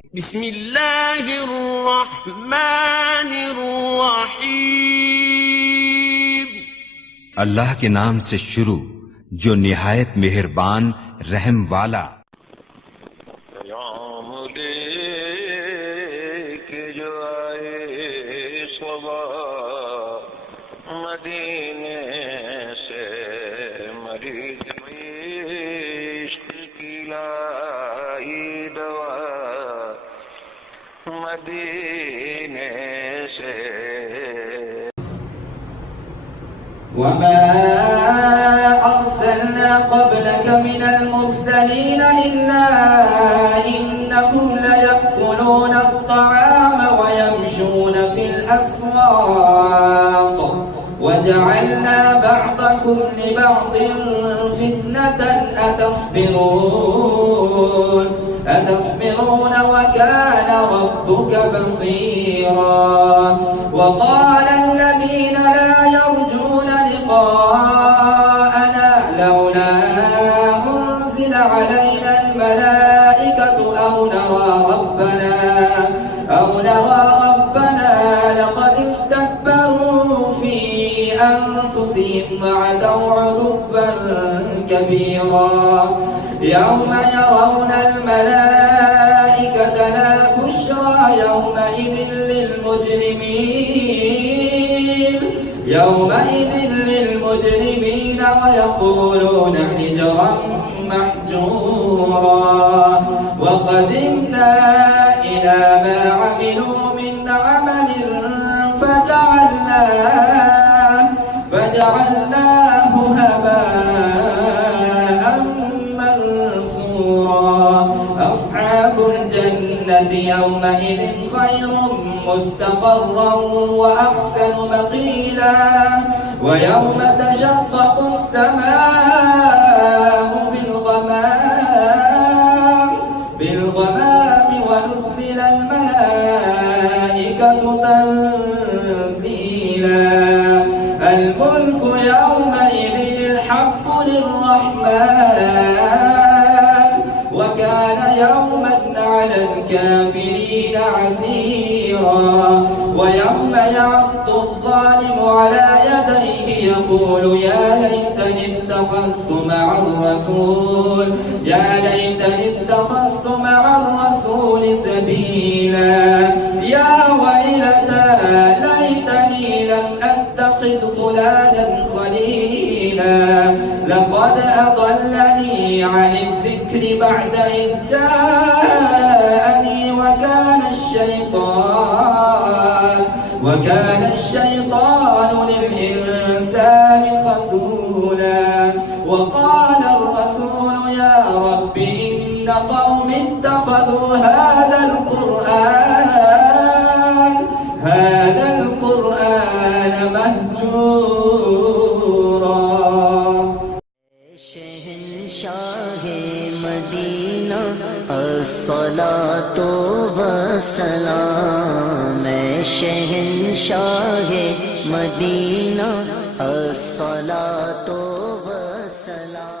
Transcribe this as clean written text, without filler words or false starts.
बिस्मिल्लाहिर्रहमानिर्रहीम। अल्लाह के नाम से शुरू जो निहायत मेहरबान रहम वाला। मदीने से मरीज इश्क की लाई दवा, मदीने से। वमा अर्सलना क़ब्लक मिनल मुरसलीन इल्ला इन्नहुम लयअकुलून अत्तआम व यमशून फिल अस्वाक़ वजअलना बअदकुम लिबअदिन फितनतन अतस्बिरून वकान रब्बुक बसीरा। वक़ाल الذين لا يرجون لقاءنا لولا أنزل علينا الملائكة أو نرى ربنا لقد استكبروا في أنفسهم وعتوا عتوا كبيرا. يوم يرون الملائكة لا بشرى يومئذ للمجرمين ويقولون حجرا محجورا. وقدمنا إلى ما عملوا من عمل فجعلناه هباء منثورا. أصحاب الجنة يومئذ خير مستقرا وأحسن مقيلا. ويوم تشقق السماء بالغمام ونزل الملائكة تنزيلا. الملك يومئذ الحق للرحمن وكان يوما على الكافرين عسيرا. ويوم يعض الظالم على يديه يقول يا ليتني اتخذت مع الرسول سبيلا. يا ويلتى ليتني لم أتخذ فلانا خليلا لقد أضلني عن الذكر بعد إذ جاءني وكان الشيطان للإنسان خذولا. وقال الرسول يا رب إن قوم اتخذوا هذا القرآن مهجورا. शहंशाह मदीना अस्सलातु वस्सलाम। शहंशाह मदीना अस्सलातु वस्सलाम।